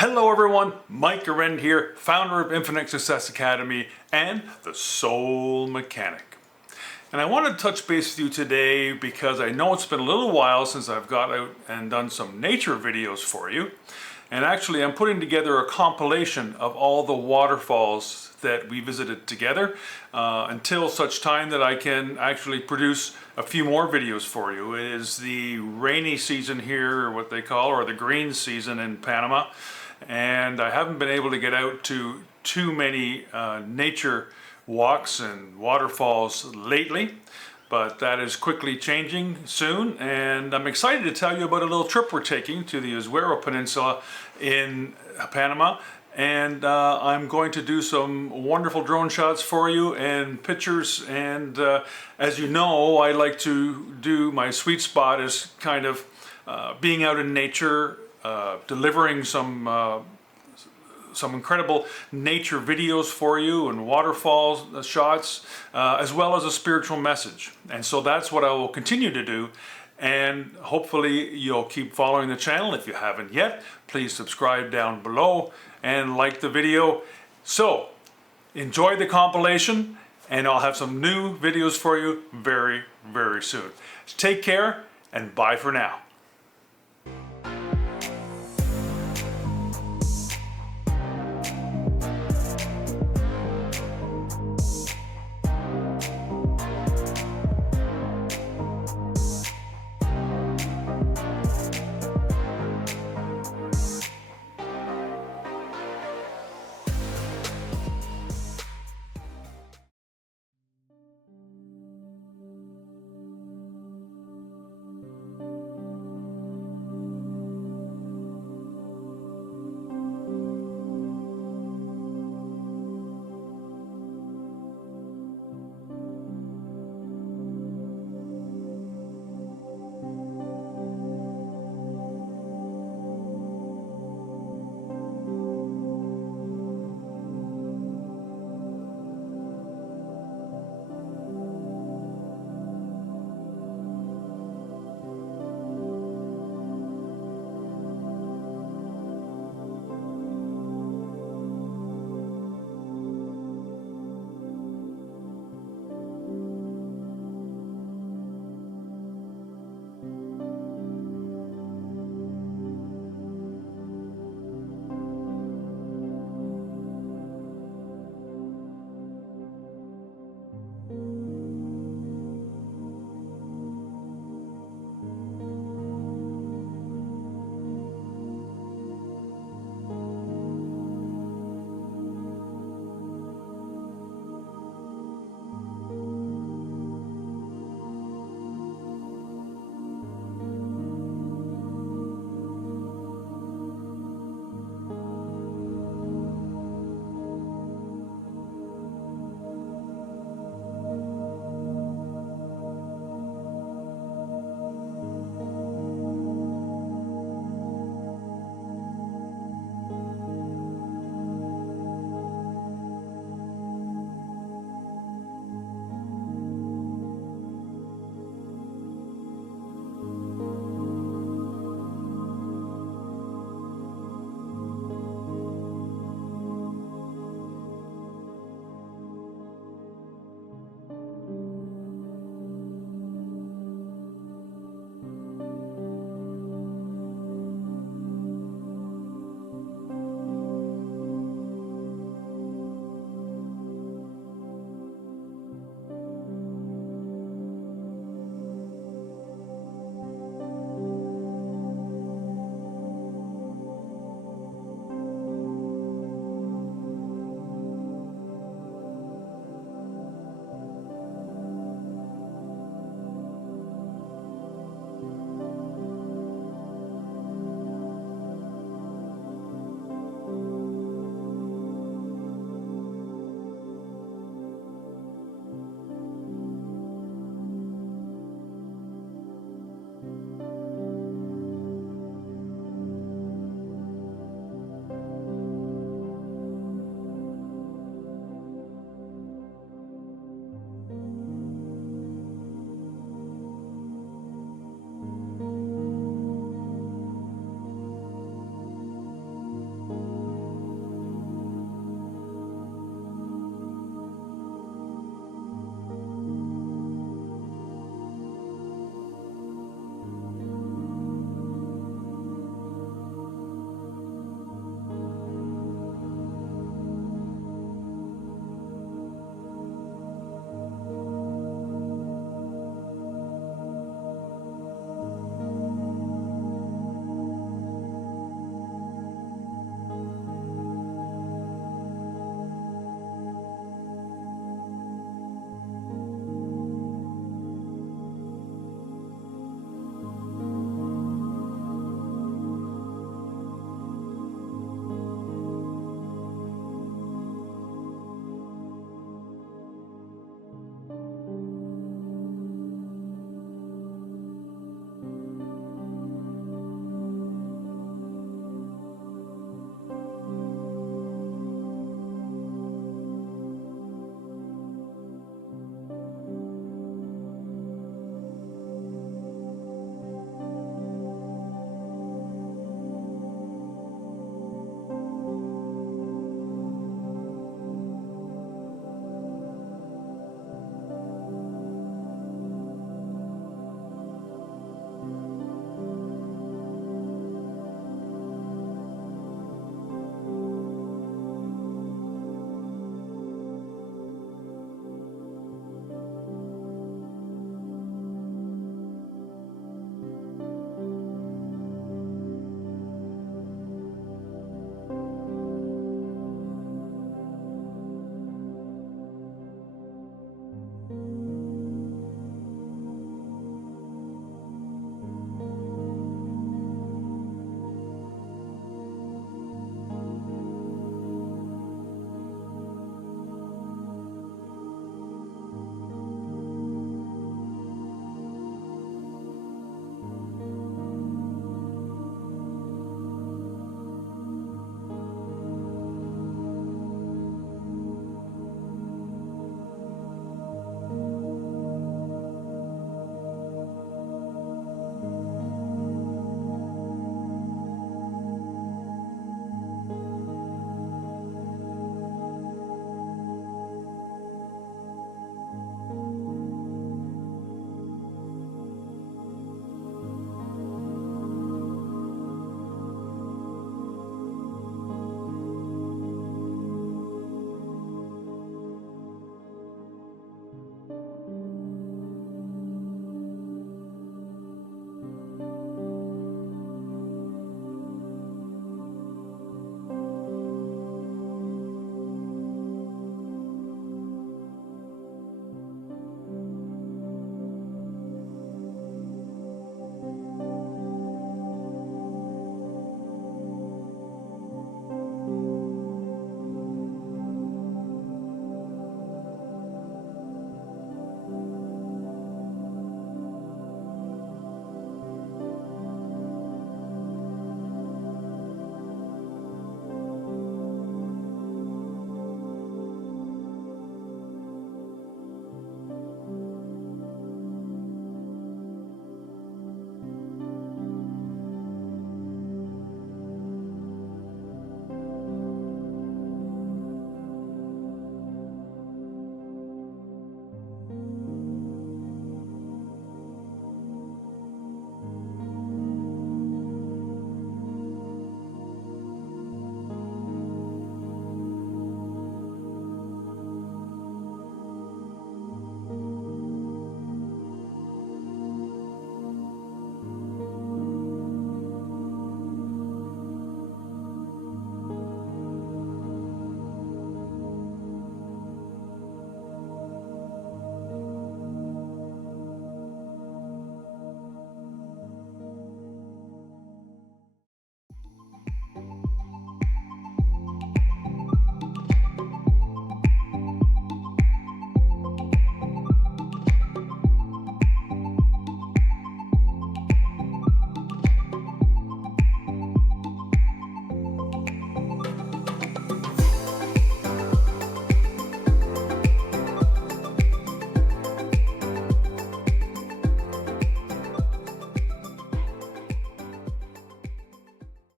Hello everyone, Mike Arend here, founder of Infinite Success Academy and the Soul Mechanic. And I want to touch base with you today because I know it's been a little while since I've got out and done some nature videos for you. And actually I'm putting together a compilation of all the waterfalls that we visited together until such time that I can actually produce a few more videos for you. It is the rainy season here, or what they call, or the green season in Panama. And I haven't been able to get out to too many nature walks and waterfalls lately, but that is quickly changing soon, and I'm excited to tell you about a little trip we're taking to the Azuero Peninsula in Panama, and I'm going to do some wonderful drone shots for you and pictures, and as you know, I like to do, my sweet spot is kind of being out in nature, delivering some incredible nature videos for you and waterfall shots, as well as a spiritual message. And so that's what I will continue to do. And hopefully you'll keep following the channel. If you haven't yet, please subscribe down below and like the video. So enjoy the compilation, and I'll have some new videos for you very, very soon. Take care and bye for now.